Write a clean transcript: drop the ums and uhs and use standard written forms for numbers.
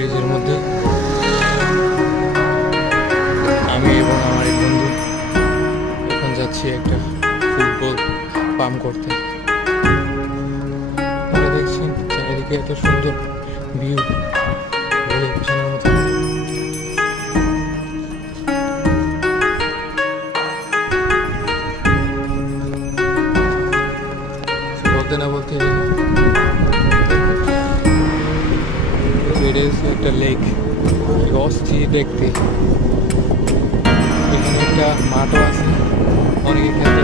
ব্রিজের মধ্যে আমি এবং আমার এক বন্ধু এখন যাচ্ছি একটা ফুটবল পাম্প করতে। আপনারা দেখছেন চারিদিকে এত সুন্দর ভিউ, বলে বোঝানোর মতো। বলতে না বলতে বেড়ে একটা লেক, কি অস্থির দেখতে। এখানে একটা মাঠও আছে, অনেকে খেলতে